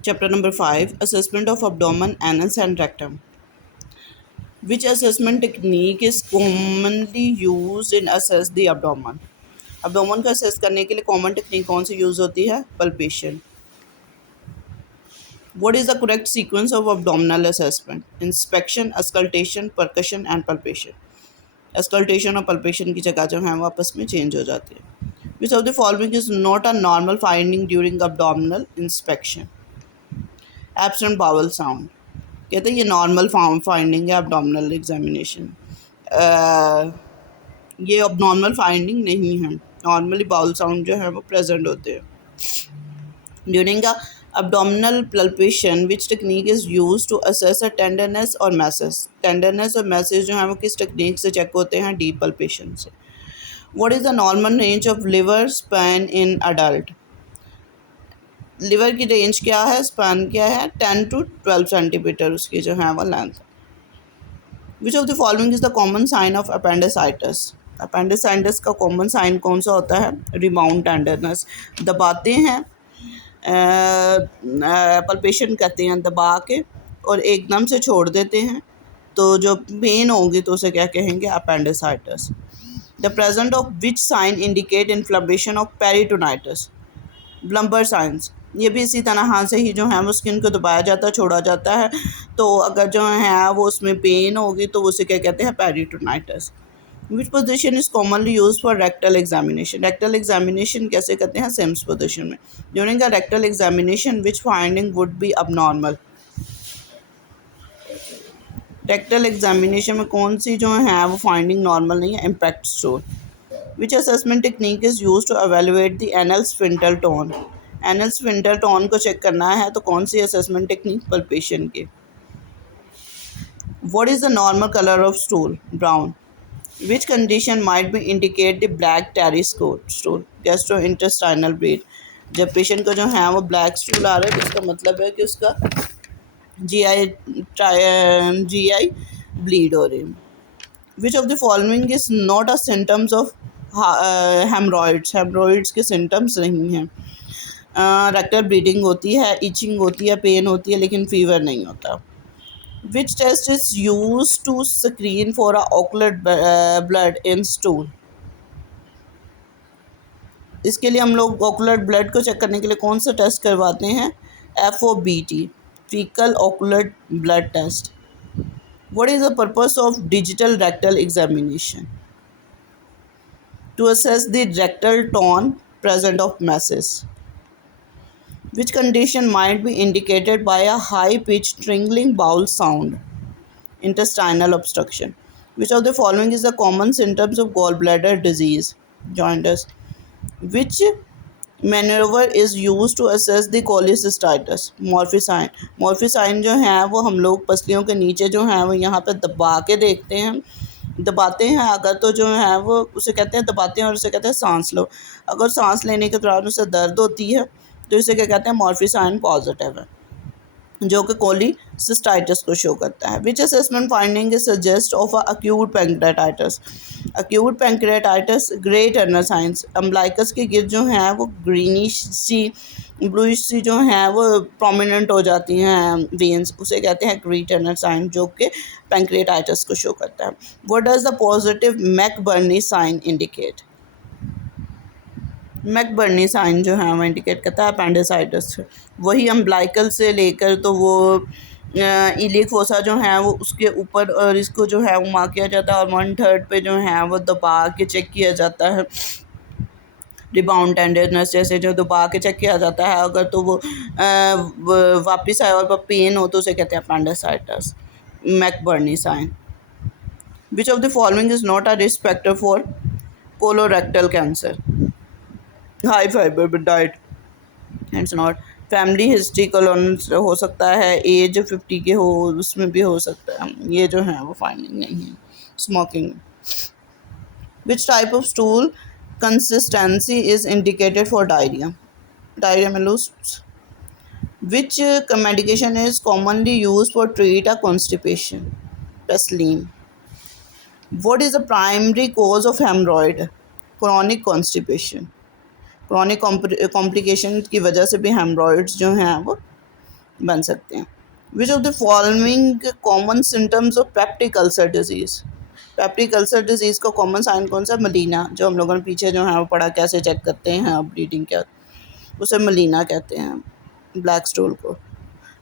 Chapter number 5, Assessment of Abdomen, Anus and Rectum. Which assessment technique is commonly used in assess the abdomen? Abdomen को assess करने के लिए common technique कौन सी use होती है? Palpation. What is the correct sequence of abdominal assessment? Inspection, auscultation, percussion and palpation. Auscultation और palpation की जगह जो है वो आपस में change हो जाती है. Which of the following is not a normal finding during abdominal inspection? Absent bowel sound. कहते हैं ये नॉर्मल फाइंडिंग है abdominal एग्जामिनेशन. ये अब नॉर्मल फाइंडिंग नहीं है. नॉर्मली बाउल साउंड जो है वो प्रेजेंट होते हैं. During the abdominal palpation which technique is used to assess a tenderness or masses? Tenderness और मैसेज जो है वो किस टेक्निक से चेक होते हैं? डीप पल्पेशन से. What is the normal range of liver span in adult? Liver की रेंज क्या है? स्पैन क्या है? 10 to 12 सेंटीमीटर उसकी जो है वो length. Which of the following is the common sign of appendicitis? Appendicitis का कॉमन साइन कौन सा होता है? Rebound tenderness. दबाते हैं, पल्पेशन करते हैं दबा के और एकदम से छोड़ देते हैं तो जो पेन होगी तो उसे क्या कहेंगे? Appendicitis. The present of which sign indicate inflammation of peritonitis? Blumberg signs. ये भी इसी तरह से ही जो है वो स्किन को दबाया जाता है, छोड़ा जाता है, तो अगर जो है वो उसमें पेन होगी तो उसे क्या कहते हैं? Peritonitis. Which position is commonly use for rectal examination? Rectal examination कैसे करते हैं? सिम्स पोजिशन में. During a rectal examination which finding would be abnormal? Rectal examination में कौन सी जो है वो फाइंडिंग नॉर्मल नहीं है? Impact stool. Which assessment technique is use to evaluate the anal sphincter tone? Anal sphincter tone को check करना है तो कौन सी असेसमेंट टेक्निक? पल्पेशन के. What is the normal colour of stool? Brown. Which condition might be indicate the black tarry stool? Gastrointestinal bleed. जब patient को जो है वो ब्लैक स्टूल आ रहा है तो इसका मतलब है कि उसका जीआई ब्लीड हो रही है. विच of the following is not a symptoms of haemorrhoids? Haemorrhoids के सिम्टम्स नहीं हैं. रेक्टल ब्लीडिंग होती है, इचिंग होती है, पेन होती है, लेकिन फीवर नहीं होता. Which test is use to screen for a occult blood in stool? इसके लिए हम लोग ओकुलर ब्लड को चेक करने के लिए कौन सा टेस्ट करवाते हैं? FOBT, faecal occult blood test. What is the purpose of digital rectal examination? To assess the rectal tone present of masses. Which condition might be indicated by a high-pitched trickling bowel sound? Intestinal obstruction. Which of the following is the common symptoms of gallbladder disease? Jaundice. Which maneuver is used to assess the cholecystitis? Morphine. Morphine जो है वो हम लोग पसलियों के नीचे जो है वो यहाँ पे दबा के देखते हैं, दबाते हैं अगर तो जो है वो उसे कहते हैं दबाते हैं और उसे कहते हैं सांस लो. अगर सांस लेने के दौरान उसे दर्द होती है तो इसे क्या कहते हैं? मॉर्फिसाइन पॉजिटिव है, जो कि कोलिसिस्टाइटिस को शो करता है. विच assessment finding is suggest of acute pancreatitis? Acute pancreatitis grey Turner science. Umbilicus के गिर जो हैं वो ग्रीनिश सी ब्लूइश सी जो हैं वो प्रोमिनेंट हो जाती हैं वेन्स, उसे कहते हैं ग्रे टर्नर साइन, जो कि पैंक्रेटाइटिस को शो करता है. What does the positive McBurney sign indicate? McBurney sign जो है वो इंडिकेट करता है अपेंडिसाइटिस. वही अम्बलाइकल से लेकर तो वो इलिक फोसा जो है वो उसके ऊपर और इसको जो है वो मार्क किया जाता है और 1/3 पे जो है वो दबा के चेक किया जाता है. रिबाउंड टेंडरनेस जैसे जो दबा के चेक किया जाता है, अगर तो वो वापस आए और पेन हो तो उसे कहते हैं appendicitis. McBurney sign. Which of the following is not a risk factor for colorectal cancer? High fibre diet. It's not. Family history colon हो सकता है, एज 50 के हो उसमें भी हो सकता है, ये जो है वो फाइंडिंग नहीं है. Smoking. Which type of stool consistency is indicated for diarrhoea? Diarrhoea में loose. Which medication is commonly use for treat a constipation? पेस्लिन. What is the primary cause of haemorrhoid? Chronic constipation. Chronic complication की वजह से भी haemorrhoids जो हैं वो बन सकते हैं। विच of the following common symptoms of peptic ulcer disease. Peptic ulcer disease का कॉमन साइन कौन सा? मलीना, जो हम लोगों ने पीछे जो है वो पढ़ा कैसे चेक करते हैं अब ब्लीडिंग क्या, उसे मलीना कहते हैं, ब्लैक स्टूल को।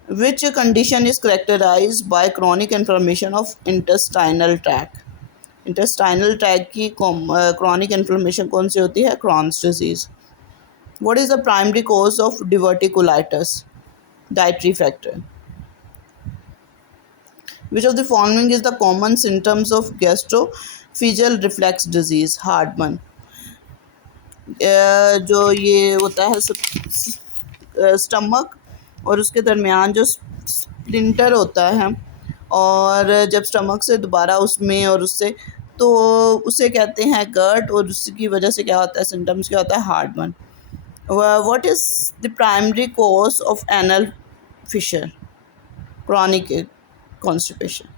Which condition is characterise by chronic inflammation of intestinal track. Intestinal track की क्रॉनिक इन्फ्लेमेशन कौन सी होती है? Crohn's disease. What is the primary cause of diverticulitis? Dietary factor. Which of the following is the common symptoms of gastroesophageal reflux disease? Heartburn। जो ये होता है stomach और उसके दरमियान जो स्प्लिंटर होता है, और जब स्टमक से दोबारा उसमें और उससे, तो उसे कहते हैं गर्ट, और उसकी वजह से क्या होता है, सिम्टम्स क्या होता है? Heartburn. What is the primary cause of anal fissure? Chronic constipation.